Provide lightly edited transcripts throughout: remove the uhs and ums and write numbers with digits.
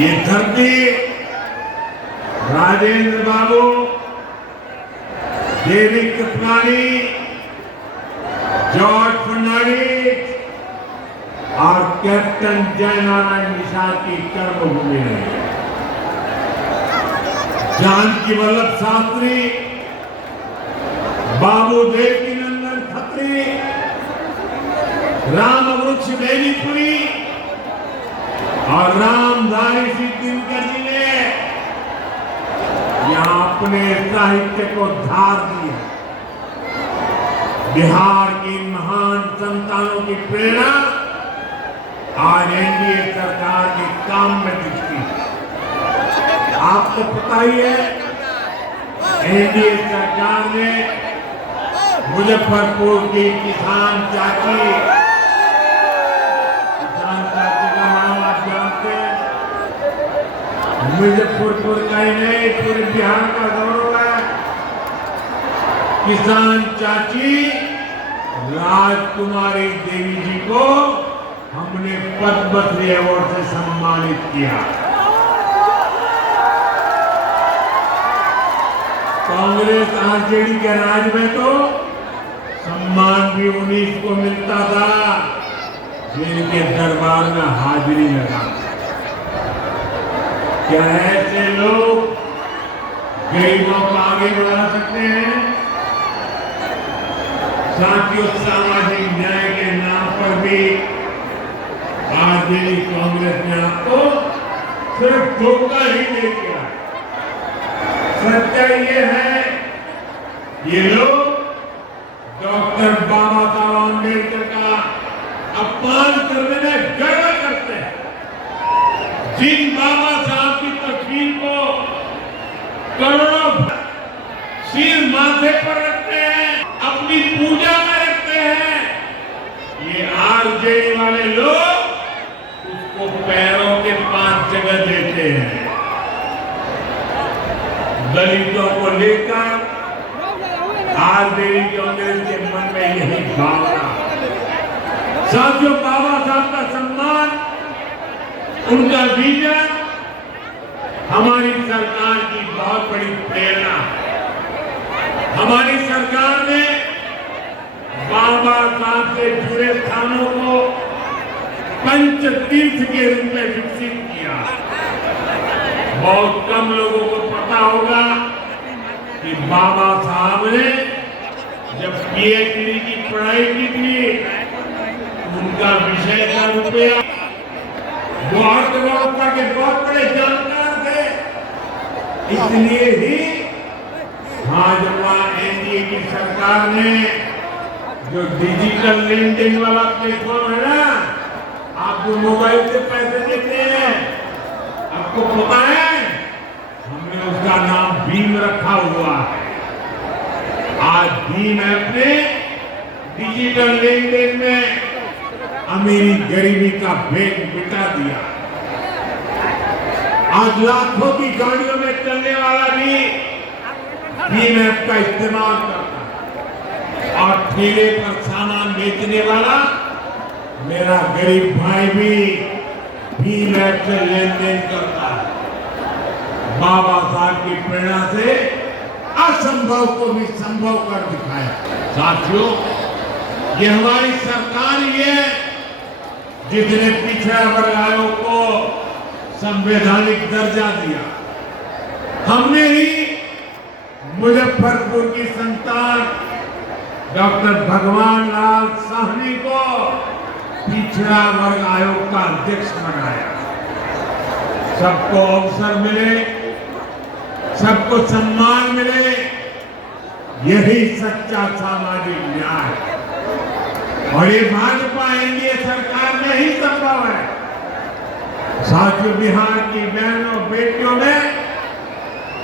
ये धरती राजेंद्र बाबू, देविक कृपलानी, जॉर्ज फर्नांडिस और कैप्टन जयनारायण निषाद की कर्मभूमि है। जानकी वल्लभ शास्त्री, बाबू देवकीनंदन खत्री, रामवृक्ष बेनीपुरी और रामधारी सिंह दिनकर जी ने यहां अपने साहित्य को धार दी है। बिहार की महान संतानों की प्रेरणा आज एनडीए सरकार के काम में दिखती है। आपको पता ही है, एनडीए सरकार ने मुजफ्फरपुर की किसान चाची का नाम आप जानते हैं। मुजफ्फरपुर का ही नहीं, पूरे बिहार का गौरव है। किसान चाची राजकुमारी देवी जी को हमने पद्मश्री अवार्ड से सम्मानित किया। कांग्रेस आरजेडी के राज में तो सम्मान भी 19 को मिलता था, जिनके दरबार में हाजिरी लगा। क्या ऐसे लोग गरीबों को आगे बढ़ा सकते हैं? साथियों, सामाजिक न्याय के नाम पर भी आरजेडी कांग्रेस ने आपको सिर्फ धोखा ही दे दिया। सच्चाई ये है, ये लोग डॉक्टर बाबा साहब अम्बेडकर का अपमान करने में गर्व करते हैं। जिन बाबा साहब की तस्वीर को करोड़ों सिर माथे पर रखते हैं, अपनी पूजा में रखते हैं, ये आरजेडी वाले लोग उसको पैरों के 5 जगह देते हैं। दलितों को लेकर आरजेडी कांग्रेस के मन में यही भावना। साथियों, बाबा साहब का सम्मान, उनका विजन हमारी सरकार की बहुत बड़ी प्रेरणा है। हमारी सरकार ने बाबा साहब से जुड़े स्थानों को पंचतीर्थ के रूप में विकसित किया। बहुत कम लोगों को पता होगा कि बाबा साहब ने जब पीएचडी की पढ़ाई की थी, उनका विषय था रुपया। वो अर्थव्यवस्था के बहुत बड़े जानकार थे। इसलिए ही भाजपा एनडीए की सरकार ने जो डिजिटल लेन देन वाला प्लेटफॉर्म है ना, आप जो मोबाइल से पैसे देते हैं, आपको पता है, हमने उसका नाम भीम रखा हुआ है। आज भीम ऐप ने डिजिटल लेन देन में अमीरी गरीबी का भेद मिटा दिया। आज लाखों की गाड़ियों में चलने वाला भी भीम ऐप का इस्तेमाल करता है, और ठेले पर सामान बेचने वाला मेरा गरीब भाई भी भीम ऐप से लेन देन करता है। बाबा साहब की प्रेरणा से असंभव को भी संभव कर दिखाया। साथियों, ये हमारी सरकार ही है जिसने पिछड़ा वर्ग आयोग को संवैधानिक दर्जा दिया। हमने ही मुजफ्फरपुर की संतान डॉक्टर भगवान लाल साहनी को पिछड़ा वर्ग आयोग का अध्यक्ष बनाया। सबको अवसर मिले, सबको सम्मान मिले, यही सच्चा सामाजिक न्याय है। और ये भाजपा एनडीए सरकार में ही संभव है। साथियों, बिहार की बहनों बेटियों में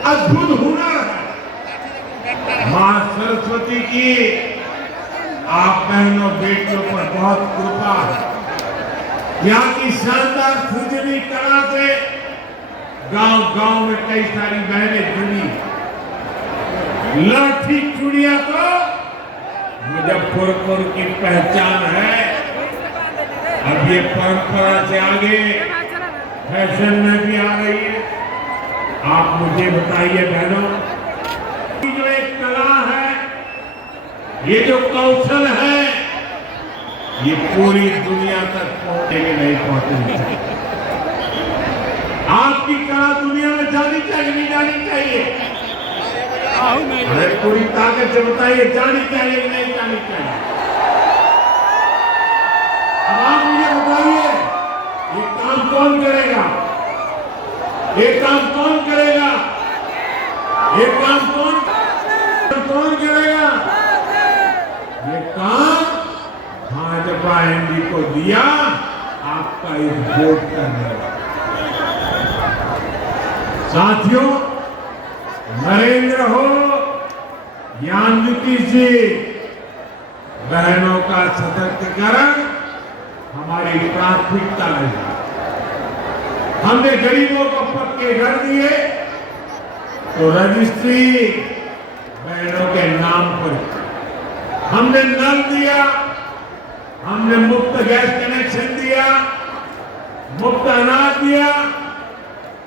अद्भुत हुनर है। मां सरस्वती की आप बहनों बेटियों पर बहुत कृपा है। यहाँ की शानदार सृजनी कला से गांव-गांव में कई सारी बहनें जुड़ी। लाठी चूड़िया तो मुजफ्फरपुर की पहचान है। अब ये परंपरा से आगे फैशन में भी आ रही है। आप मुझे बताइए बहनों, जो एक कला है, ये जो कौशल है, ये पूरी दुनिया तक पहुंचे कि नहीं पहुंचनी। आपकी कला दुनिया में जानी चाहिए, नहीं जानी चाहिए? अरे पूरी ताकत से बताइए, जानी चाहिए कि नहीं जानी चाहिए? अब आप मुझे बताइए, ये काम कौन करेगा? ये काम कौन करेगा? ये काम कौन करेगा? ये काम भाजपा एमडी को दिया, आपका इस वोट करने वाला। साथियों, नरेंद्र हो या नीतीश जी, बहनों का सशक्तिकरण हमारी प्राथमिकता रही। हमने गरीबों को पक्के घर दिए तो रजिस्ट्री बहनों के नाम पर, हमने नल दिया, हमने मुफ्त गैस कनेक्शन दिया, मुफ्त अनाज दिया,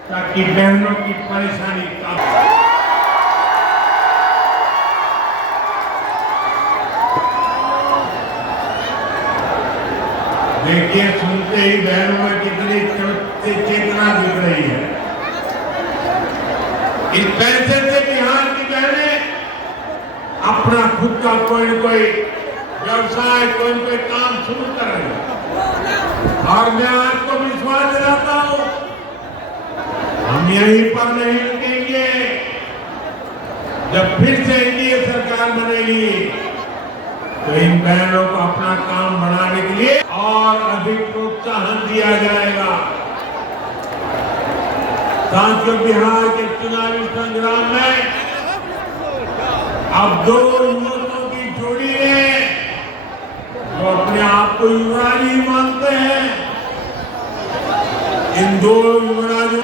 ताकि बहनों की परेशानी कम। देखिए, सुनते ही बहनों में कितनी चेतना दिख रही है। इस पैसे से बिहार की बहनें अपना खुद का कोई न कोई व्यवसाय, कोई न कोई काम शुरू कर रहे हैं। और मैं आपको विश्वास दिलाता हूं, हम यहीं पर नहीं रुकेंगे। जब फिर से एनडीए सरकार बनेगी तो इन बहनों को अपना काम बढ़ाने के लिए और अधिक प्रोत्साहन दिया जाएगा। साथियों, बिहार के चुनावी संग्राम में अब दो युवकों की जोड़ी है जो अपने आप को युवराजी मानते हैं। इन दो युवराजों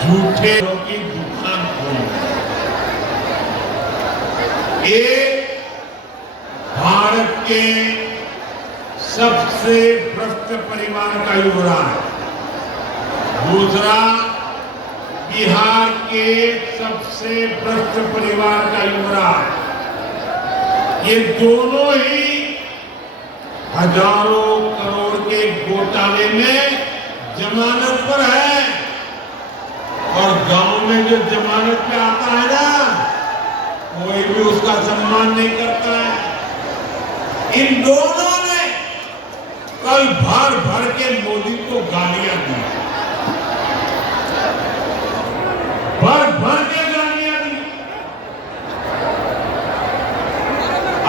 झूठे की दुकान खोली। एक भारत के सबसे भ्रष्ट परिवार का युवराज, दूसरा बिहार के सबसे भ्रष्ट परिवार का युवराज। ये दोनों ही हजारों करोड़ के घोटाले में जमानत पर है। और गांव में जो जमानत पे आता है ना, कोई भी उसका सम्मान नहीं करता है। इन दोनों ने कल भर भर के मोदी को गालियां दी, भर भर के गालियां दी।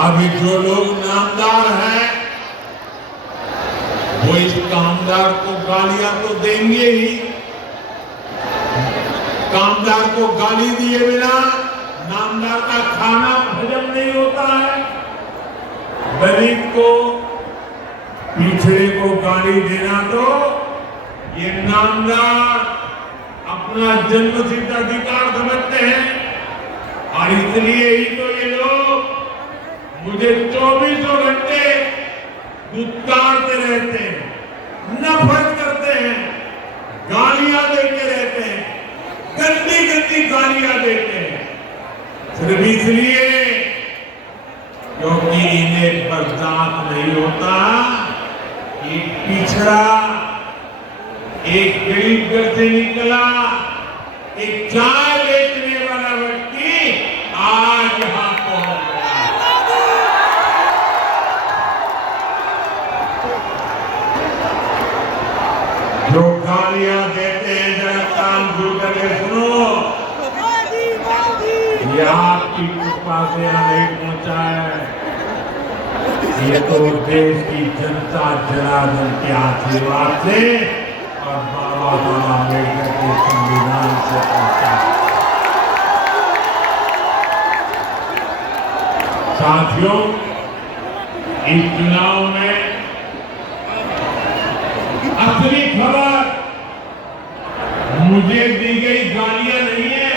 अभी जो लोग नामदार हैं, वो इस कामदार को गालियां तो देंगे ही। कामदार को गाली दिए बिना नामदार का खाना हजम नहीं होता है। गरीब को, पिछड़े को गाली देना तो ये नामदार अपना जन्मसिद्ध अधिकार समझते हैं। और इसलिए ही तो ये लोग मुझे 24 घंटे दुत्कारते रहते हैं, नफरत करते हैं, गालियां देते रहते हैं, गंदी गंदी गालियां देते हैं, सिर्फ इसलिए क्योंकि इन्हें बर्दाश्त नहीं होता। एक पिछड़ा, एक गरीब घर से निकला, एक चाय बेचने वाला व्यक्ति आज यहां पहुंच गया। जो गालियां देते हैं, जरा कान खोल करके सुनो। ये आपकी कृपा से यहाँ नहीं पहुंचा है, ये तो देश की जनता जनार्दन के आशीर्वाद से और बाबा साहब अम्बेडकर के संविधान से पहुंचा है। साथियों, इस चुनाव में असली खबर मुझे दी गई गालियां नहीं है,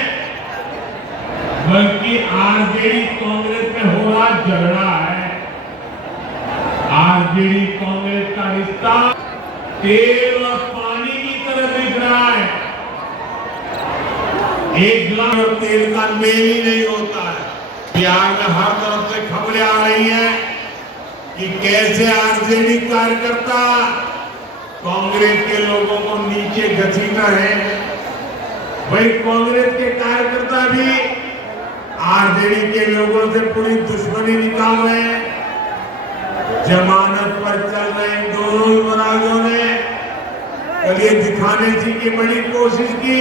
बल्कि आरजेडी कांग्रेस में हो रहा झगड़ा है। आरजेडी कांग्रेस का रिश्ता तेल और पानी एक ग्लास और तेल का मेल ही नहीं होता है। बिहार में हर तरफ से खबरें आ रही हैं कि कैसे आरजेडी कार्यकर्ता कांग्रेस के लोगों को नीचे घसीट रहे हैं। वही कांग्रेस के कार्यकर्ता भी आरजेडी के लोगों से पूरी दुश्मनी निकाल रहे हैं। जमानत पर चल रहे इन दोनों ही महाराजों ने कल ये दिखाने की बड़ी कोशिश की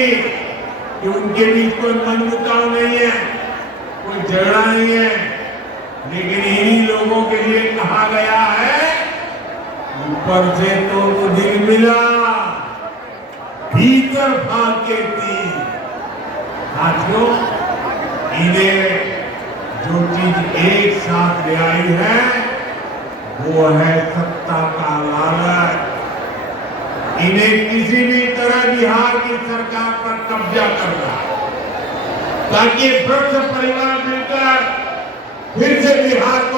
कि उनके बीच कोई मनमुटाव नहीं है, कोई झगड़ा नहीं है, लेकिन इन्हीं लोगों के लिए कहा गया है ऊपर से तो मुझे मिला, भीतर भाग के तीर। साथियों, इन्हें जो चीज एक साथ ले आई है वो है सत्ता का लालच। इन्हें किसी भी तरह बिहार की सरकार पर कब्जा करना, ताकि ब्रह्म परिवार मिलकर फिर से बिहार को